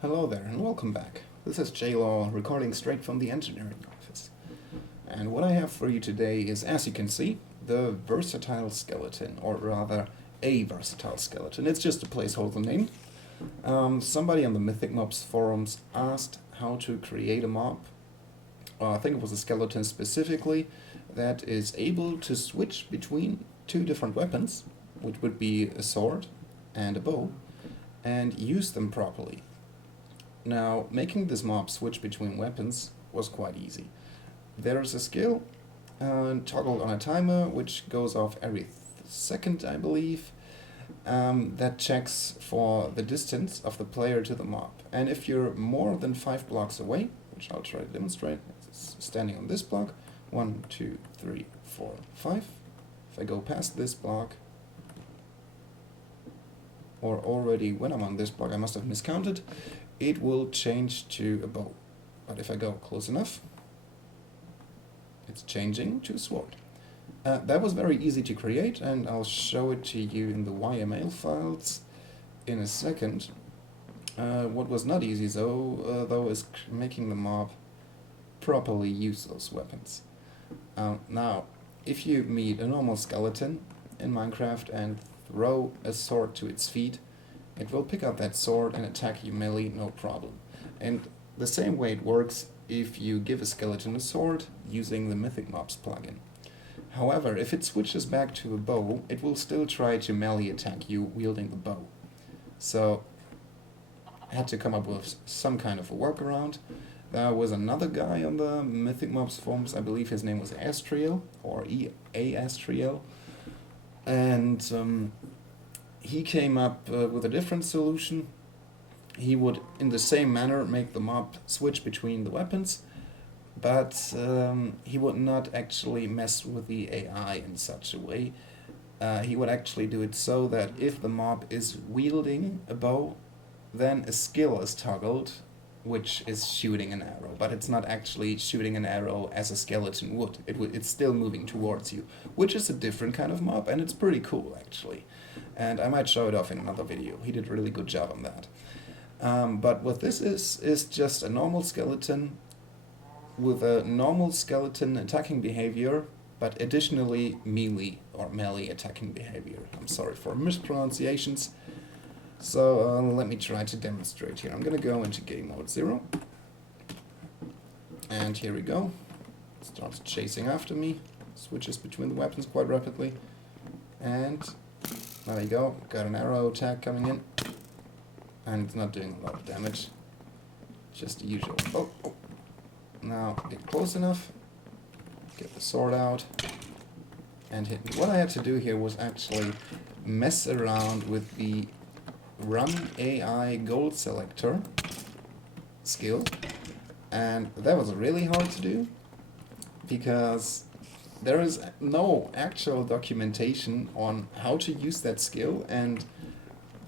Hello there and welcome back. This is J-Law recording straight from the engineering office. And what I have for you today is, as you can see, the versatile skeleton, or rather a versatile skeleton. It's just a placeholder name. Somebody on the MythicMobs forums asked how to create a mob, I think it was a skeleton specifically, that is able to switch between two different weapons, which would be a sword and a bow, and use them properly. Now, making this mob switch between weapons was quite easy. There's a skill toggled on a timer which goes off every second, I believe, that checks for the distance of the player to the mob. And if you're more than 5 blocks away, which I'll try to demonstrate, standing on this block, 1, 2, 3, 4, 5. If I go past this block, or already when I'm on this block, I must have miscounted, it will change to a bow. But if I go close enough, it's changing to a sword. That was very easy to create, and I'll show it to you in the YML files in a second. What was not easy though is making the mob properly use those weapons. Now, if you meet a normal skeleton in Minecraft and throw a sword to its feet, it will pick up that sword and attack you melee, no problem. And the same way it works if you give a skeleton a sword using the MythicMobs plugin. However, if it switches back to a bow, it will still try to melee attack you wielding the bow. So I had to come up with some kind of a workaround. There was another guy on the MythicMobs forums, I believe his name was Astriel, or Astriel, and he came up with a different solution. He would, in the same manner, make the mob switch between the weapons, but he would not actually mess with the AI in such a way. He would actually do it so that if the mob is wielding a bow, then a skill is toggled, which is shooting an arrow, but it's not actually shooting an arrow as a skeleton would. It's still moving towards you, which is a different kind of mob, and it's pretty cool actually. And I might show it off in another video. He did a really good job on that. But what this is just a normal skeleton with a normal skeleton attacking behavior, but additionally melee attacking behavior. I'm sorry for mispronunciations. So let me try to demonstrate here. I'm going to go into game mode 0. And here we go. It starts chasing after me. Switches between the weapons quite rapidly. And there we go. Got an arrow attack coming in. And it's not doing a lot of damage. Just the usual. Oh. Now get close enough. Get the sword out. And hit me. What I had to do here was actually mess around with the Run AI goal selector skill, and that was really hard to do because there is no actual documentation on how to use that skill and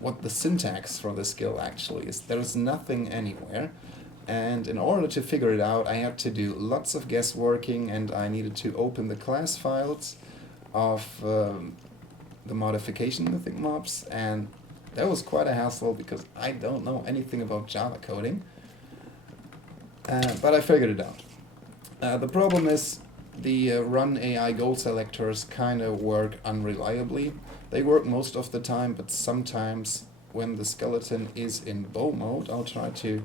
what the syntax for the skill actually is. There is nothing anywhere, and in order to figure it out I had to do lots of guessworking, and I needed to open the class files of the modification MythicMobs, and that was quite a hassle because I don't know anything about Java coding, but I figured it out. The problem is the Run AI goal selectors kind of work unreliably. They work most of the time, but sometimes when the skeleton is in bow mode, I'll try to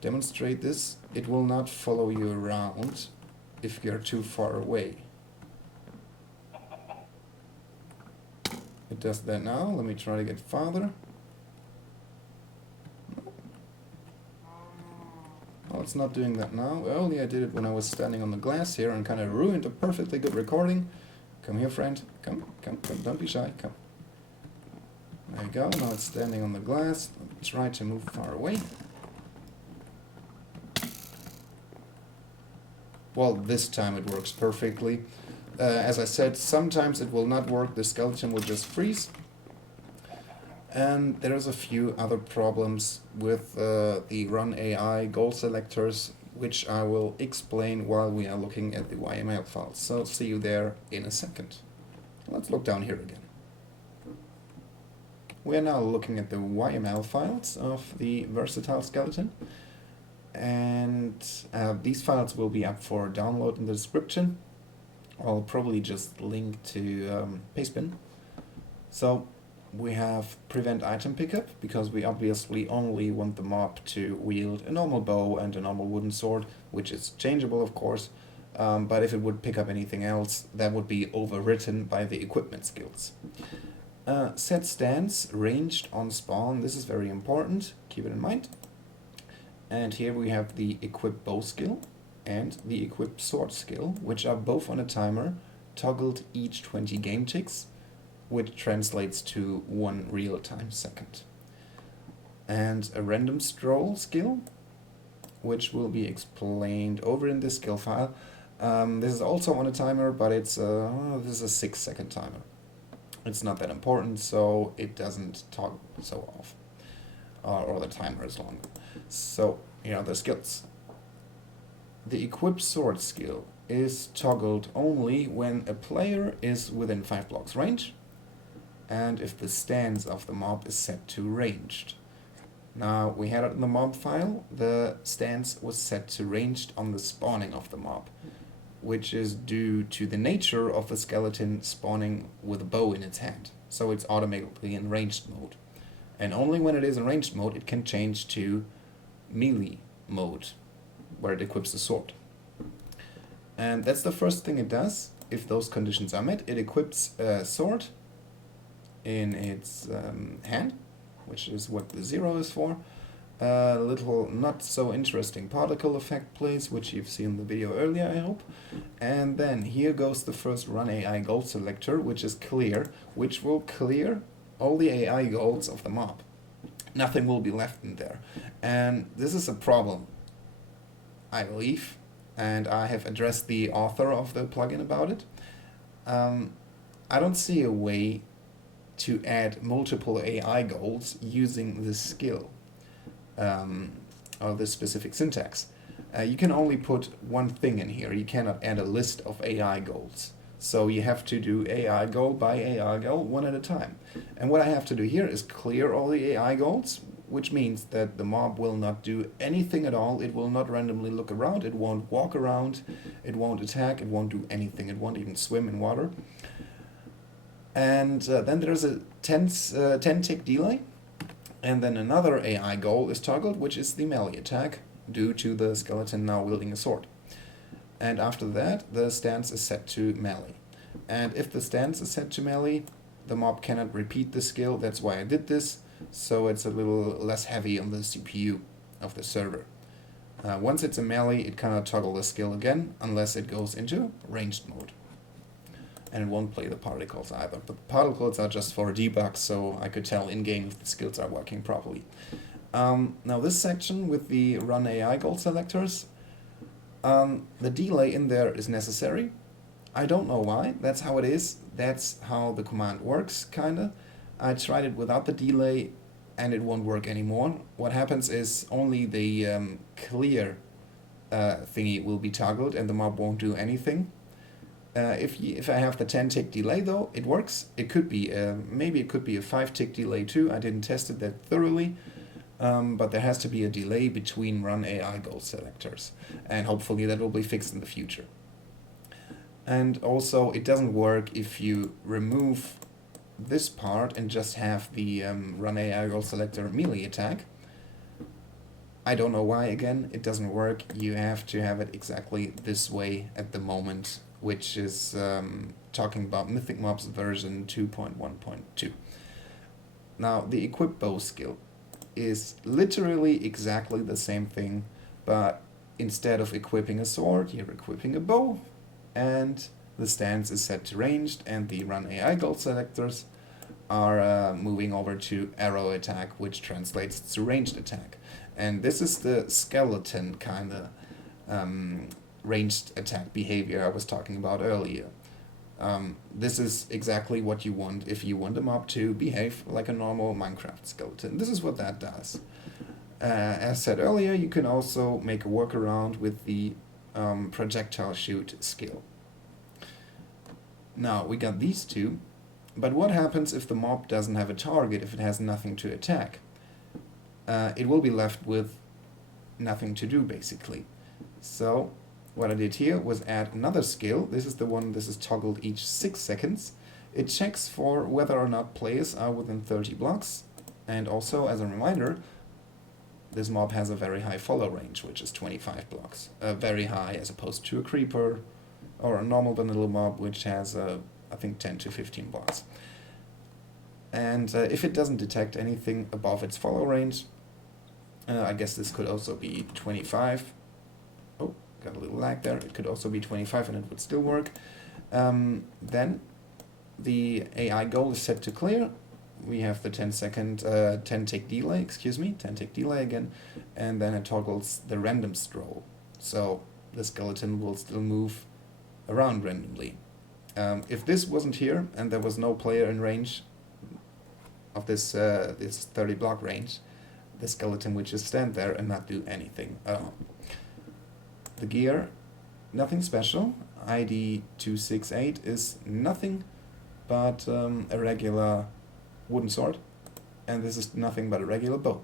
demonstrate this, it will not follow you around if you're too far away. It does that now. Let me try to get farther. Well, it's not doing that now. Earlier I did it when I was standing on the glass here and kind of ruined a perfectly good recording. Come here, friend. Come. Don't be shy. Come. There you go. Now it's standing on the glass. Let me try to move far away. Well, this time it works perfectly. As I said, sometimes it will not work, the skeleton will just freeze. And there's a few other problems with the Run AI goal selectors, which I will explain while we are looking at the YML files. So see you there in a second. Let's look down here again. we are now looking at the YML files of the versatile skeleton, and these files will be up for download in the description. I'll probably just link to Pastebin. So we have prevent item pickup, because we obviously only want the mob to wield a normal bow and a normal wooden sword, which is changeable of course, but if it would pick up anything else, that would be overwritten by the equipment skills. Set stance ranged on spawn, this is very important, keep it in mind. And here we have the equip bow skill and the equip sword skill, which are both on a timer, toggled each 20 game ticks, which translates to 1 real-time second. And a random stroll skill, which will be explained over in this skill file. This is also on a timer, but it's this is a 6-second timer. It's not that important, so it doesn't toggle so often, or the timer is longer. So, the skills. The equip sword skill is toggled only when a player is within 5 blocks range, and if the stance of the mob is set to ranged. Now, we had it in the mob file, the stance was set to ranged on the spawning of the mob, which is due to the nature of the skeleton spawning with a bow in its hand. So it's automatically in ranged mode. And only when it is in ranged mode, it can change to melee mode, where it equips the sword. And that's the first thing it does. If those conditions are met, it equips a sword in its hand, which is what the 0 is for. A little not so interesting particle effect plays, which you've seen in the video earlier, I hope. And then here goes the first run AI gold selector, which is clear, which will clear all the AI golds of the mob. Nothing will be left in there. And this is a problem, I believe, and I have addressed the author of the plugin about it. I don't see a way to add multiple AI golds using this skill, or this specific syntax. You can only put one thing in here. You cannot add a list of AI golds. So you have to do AI gold by AI gold one at a time. And what I have to do here is clear all the AI golds, which means that the mob will not do anything at all. It will not randomly look around. It won't walk around. It won't attack. It won't do anything. It won't even swim in water. And then there's a 10 tick delay. And then another AI goal is toggled, which is the melee attack, due to the skeleton now wielding a sword. And after that, the stance is set to melee. And if the stance is set to melee, the mob cannot repeat the skill. That's why I did this. So it's a little less heavy on the CPU of the server. Once it's a melee, it cannot toggle the skill again, unless it goes into ranged mode. And it won't play the particles either. The particles are just for debug, so I could tell in-game if the skills are working properly. Now this section with the run AI gold selectors, the delay in there is necessary. I don't know why, that's how it is. That's how the command works, kinda. I tried it without the delay and it won't work anymore. What happens is only the clear thingy will be toggled and the mob won't do anything. If I have the 10 tick delay though, it works. It could be, maybe it could be a 5 tick delay too. I didn't test it that thoroughly. But there has to be a delay between run AI goal selectors, and hopefully that will be fixed in the future. And also it doesn't work if you remove this part and just have the run AI goal selector melee attack. I don't know why, again, it doesn't work. You have to have it exactly this way at the moment, which is talking about MythicMobs version 2.1.2. Now the equip bow skill is literally exactly the same thing, but instead of equipping a sword, you're equipping a bow, and the stance is set to ranged, and the run AI gold selectors are moving over to arrow attack, which translates to ranged attack. And this is the skeleton kind of ranged attack behavior I was talking about earlier. This is exactly what you want if you want a mob to behave like a normal Minecraft skeleton. This is what that does. As said earlier, you can also make a workaround with the projectile shoot skill. Now we got these two, But what happens if the mob doesn't have a target, if it has nothing to attack? It will be left with nothing to do, basically. So what I did here was add another skill. This is the one, this is toggled each 6 seconds. It checks for whether or not players are within 30 blocks. And also, as a reminder, this mob has a very high follow range, which is 25 blocks. Very high, as opposed to a creeper or a normal vanilla mob, which has, I think, 10 to 15 blocks. And if it doesn't detect anything above its follow range, I guess this could also be 25. Oh, got a little lag there. It could also be 25 and it would still work. Then the AI goal is set to clear. We have the 10 tick delay, 10 tick delay again, and then it toggles the random stroll. So the skeleton will still move around randomly. If this wasn't here and there was no player in range of this 30 block range, the skeleton would just stand there and not do anything at all. The gear, nothing special. ID 268 is nothing but a regular wooden sword, and this is nothing but a regular bow.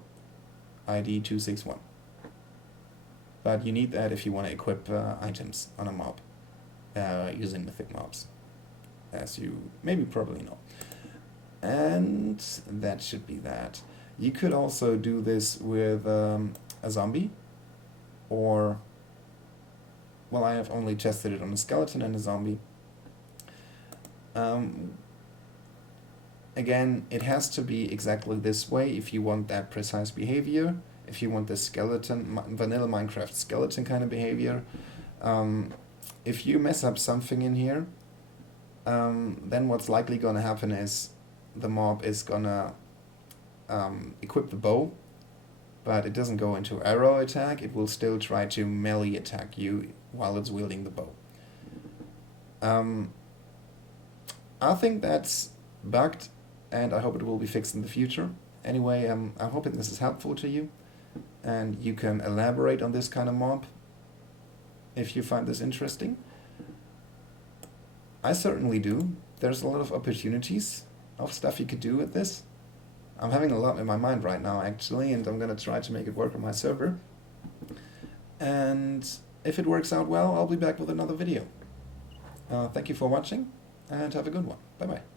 ID 261. But you need that if you want to equip items on a mob using MythicMobs, as you maybe probably know. And that should be that. You could also do this with a zombie, or, well, I have only tested it on a skeleton and a zombie. Again, it has to be exactly this way if you want that precise behavior, if you want the skeleton, vanilla Minecraft skeleton kind of behavior. If you mess up something in here, then what's likely going to happen is the mob is going to equip the bow, but it doesn't go into arrow attack. It will still try to melee attack you while it's wielding the bow. I think that's bugged, and I hope it will be fixed in the future. Anyway, I'm hoping this is helpful to you, and you can elaborate on this kind of mob if you find this interesting. I certainly do. There's a lot of opportunities of stuff you could do with this. I'm having a lot in my mind right now, actually, and I'm going to try to make it work on my server. And if it works out well, I'll be back with another video. Thank you for watching, and have a good one. Bye-bye.